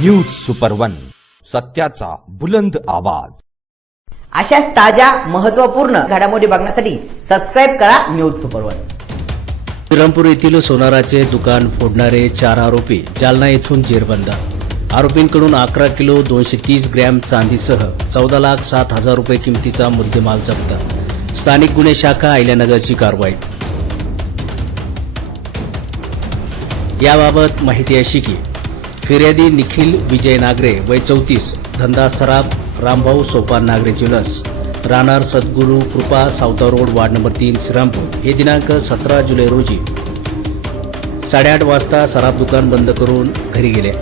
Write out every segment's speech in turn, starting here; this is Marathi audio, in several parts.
न्यूज सुपर वन सत्याचा बुलंद आवाज. अशाच ताज्या महत्त्वपूर्ण घडामोडी बघण्यासाठी सबस्क्राईब करा न्यूज सुपर वन श्रीरामपूर येथील सोनाराचे दुकान फोडणारे चार आरोपी जालना येथून जेरबंद. आरोपींकडून अकरा किलो दोनशे तीस ग्रॅम चांदीसह चौदा लाख सात हजार रुपये किमतीचा मुद्देमाल जप्त. स्थानिक गुन्हे शाखा अहिल्यानगरची कारवाई. याबाबत माहिती अशी की फिर्यादी निखिल विजय नागरे वय चौतीस धंदा सराफ रामभाऊ सोपान नागरे ज्वेलर्स राहणार सद्गुरू कृपा सावता रोड वार्ड नंबर तीन श्रीरामपूर. हे दिनांक सतरा जुलै रोजी साडेआठ वाजता सराफ दुकान बंद करून घरी गेले.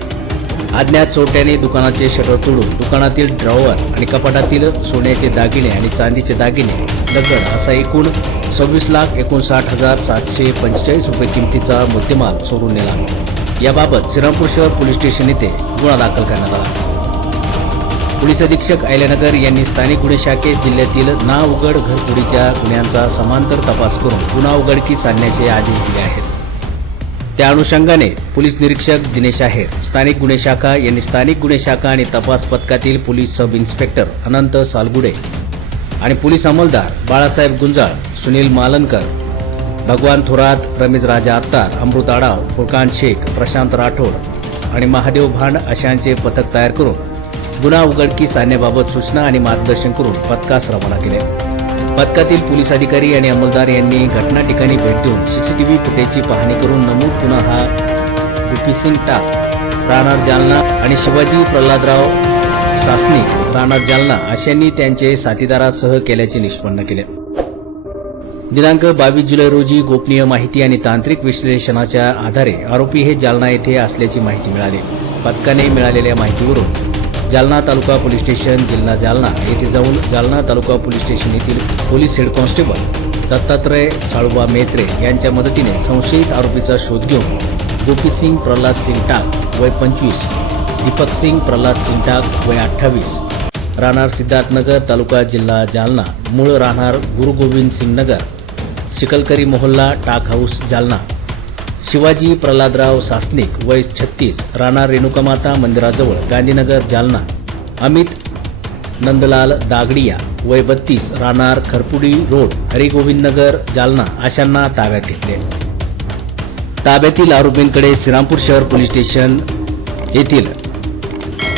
अज्ञात चोरट्याने दुकानाचे शटर तोडून दुकानातील ड्रॉवर आणि कपाटातील सोन्याचे दागिने आणि चांदीचे दागिने दगड असा एकूण सव्वीस लाख एकोणसाठ हजार सातशे पंचेचाळीस रुपये किमतीचा मुद्देमाल चोरून नेला. याबाबत श्रीरामपूर शहर पोलीस स्टेशन येथे गुन्हा दाखल करण्यात आला. पोलीस अधीक्षक अहिल्यानगर यांनी स्थानिक गुन्हे शाखेत जिल्ह्यातील ना उघड घरफोडीच्या गुन्ह्यांचा समांतर तपास करून गुन्हा उघडकीस आणण्याचे आदेश दिले आहेत. त्या अनुषंगाने पोलीस निरीक्षक दिनेश आहेर स्थानिक गुन्हे शाखा यांनी स्थानिक गुन्हे शाखा आणि तपास पथकातील police sub inspector Anant Salgude आणि पोलीस अंमलदार बाळासाहेब गुंजाळ सुनील मालनकर भगवान थोरात रमेश राजा अत्तार अमृत आडाव फुरकान शेख प्रशांत राठोड आणि महादेव भांड अशांचे पथक तयार करून गुन्हा उघडकीस आणण्याबाबत सूचना आणि मार्गदर्शन करून पथकास रवाना केले. पथकातील पोलीस अधिकारी आणि अंमलदार यांनी घटना ठिकाणी भेट देऊन सीसीटीव्ही फुटेजची पाहणी करून नमूद गुन्हा हा गुपी सिंग टाक राहणार जालना आणि शिवाजी प्रल्हादराव सासनिक राहणार जालना अशांनी त्यांचे साथीदारासह केल्याचे निष्पन्न केले. दिनांक बावीस जुलै रोजी गोपनीय माहिती आणि तांत्रिक विश्लेषणाच्या आधारे आरोपी हे जालना येथे असल्याची माहिती मिळाली. पथकाने मिळालेल्या माहितीवरून जालना तालुका पोलीस स्टेशन जिल्हा जालना येथे जाऊन जालना तालुका पोलीस स्टेशन येथील police head constable Dattatray Saluba Metre यांच्या मदतीने संशयित आरोपीचा शोध घेऊन गोपी सिंग प्रल्हाद सिंग टाक वय पंचवीस दीपक सिंग प्रल्हाद सिंग टाक वय अठ्ठावीस राहणार सिद्धार्थनगर तालुका जिल्हा जालना मूळ राहणार गुरुगोविंद सिंग नगर शिकलकरी मोहल्ला टाक हाऊस जालना. शिवाजी प्रल्हादराव सासनिक वय छत्तीस राणा रेणुकामाता मंदिराजवळ गांधीनगर जालना. अमित नंदलाल दागडिया वय बत्तीस राहणार खरपुडी रोड हरिगोविंदनगर जालना अशांना ताब्यात घेतले. ताब्यातील आरोपींकडे श्रीरामपूर शहर पोलीस स्टेशन येथील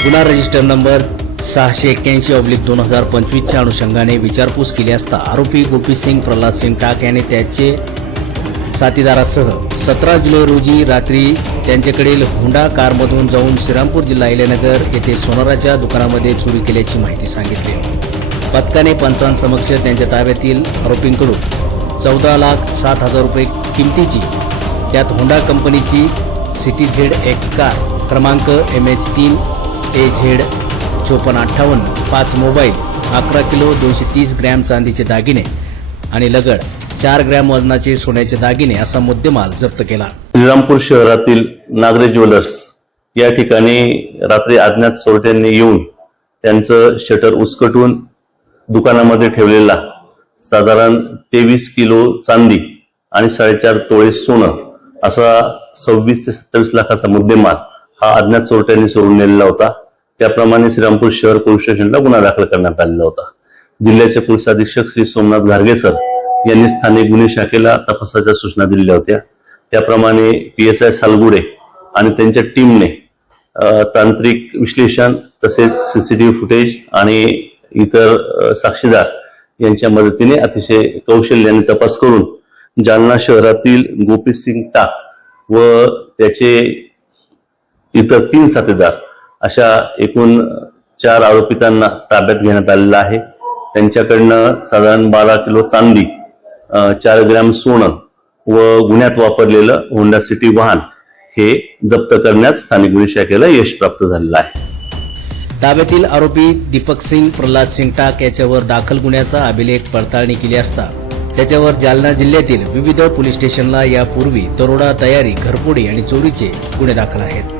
गुन्हा रजिस्टर नंबर सहाशे एक्क्याऐंशी ऑब्लिक दोन हजार पंचवीसच्या अनुषंगाने विचारपूस केली असता आरोपी गोपी सिंग प्रल्हाद सिंग टाक याने त्याचे साथीदारासह सतरा जुलै रोजी रात्री त्यांच्याकडील हुंडा कारमधून जाऊन श्रीरामपूर जिल्हा इलेनगर येथे सोनाराच्या दुकानामध्ये चोरी केल्याची माहिती सांगितली. पथकाने पंचांसमक्ष त्यांच्या ताब्यातील आरोपींकडून चौदा लाख सात हजार रुपये किमतीची त्यात होंडा कंपनीची सिटी झेड एक्स कार क्रमांक एम एच तीन ए झेड चोपन्न अठ्ठावन्न पाच मोबाईल अकरा किलो दोनशे तीस ग्रॅम चांदीचे दागिने आणि लगड चार ग्रॅम वजनाचे सोन्याचे दागिने असा मुद्देमाल जप्त केला. श्रीरामपूर शहरातील नागरे ज्वेलर्स या ठिकाणी रात्री अज्ञात चोरट्यांनी येऊन त्यांचं शटर उचकटून दुकानामध्ये ठेवलेला साधारण तेवीस किलो चांदी आणि साडेचार तोळे सोनं असा सव्वीस ते सत्तावीस लाखाचा मुद्देमाल हा अज्ञात चोरट्यांनी सोडून नेलेला होता. त्याप्रमाणे श्रीरामपूर शहर पोलीस स्टेशनला गुन्हा दाखल करण्यात आलेला होता. जिल्ह्याचे पोलीस अधीक्षक श्री सोमनाथ घारगेसर यांनी स्थानिक गुन्हे शाखेला तपासाच्या सूचना दिलेल्या होत्या. त्याप्रमाणे पी एस आय सालगुडे आणि त्यांच्या टीमने तांत्रिक विश्लेषण तसेच सीसीटीव्ही फुटेज आणि इतर साक्षीदार यांच्या मदतीने अतिशय कौशल्याने तपास करून जालना शहरातील गोपी सिंग टाक व त्याचे इतर तीन साथीदार अशा एकूण चार आरोपितांना ताब्यात घेण्यात आलेलं आहे. त्यांच्याकडनं साधारण बारा किलो चांदी चार ग्रॅम सोनं व गुन्ह्यात वापरलेलं होंडा सिटी वाहन हे जप्त करण्यात स्थानिक गुन्हे शाखेला यश प्राप्त झालेलं आहे. ताब्यातील आरोपी दीपक सिंग प्रल्हाद सिंग टाक याच्यावर दाखल गुन्ह्याचा अभिलेख पडताळणी केली असता त्याच्यावर जालना जिल्ह्यातील विविध पोलीस स्टेशनला यापूर्वी दरोडा तयारी घरपोडी आणि चोरीचे गुन्हे दाखल आहेत.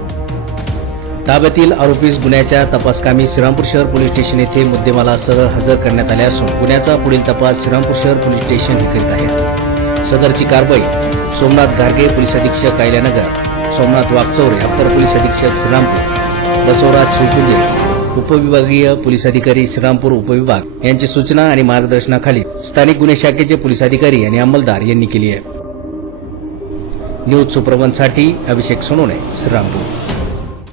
ताब्यातील आरोपीस गुन्ह्याच्या तपासकामी श्रीरामपूर शहर पोलीस स्टेशन येथे मुद्देमालासह हजर करण्यात आले असून गुन्ह्याचा पुढील तपास श्रीरामपूर शहर पोलीस स्टेशन करीत आहे सदरची कारवाई सोमनाथ गारगे पोलीस अधीक्षक कायल्यानगर सोमनाथ वाघचौरे अप्पर पोलीस अधीक्षक श्रीरामपूर बसवराज श्रीपुंजे उपविभागीय पोलीस अधिकारी श्रीरामपूर उपविभाग यांची सूचना आणि मार्गदर्शनाखाली स्थानिक गुन्हे शाखेचे पोलीस अधिकारी आणि अंमलदार यांनी केली आहे. न्यूज सुप्रवनसाठी अभिषेक सोनोने श्रीरामपूर.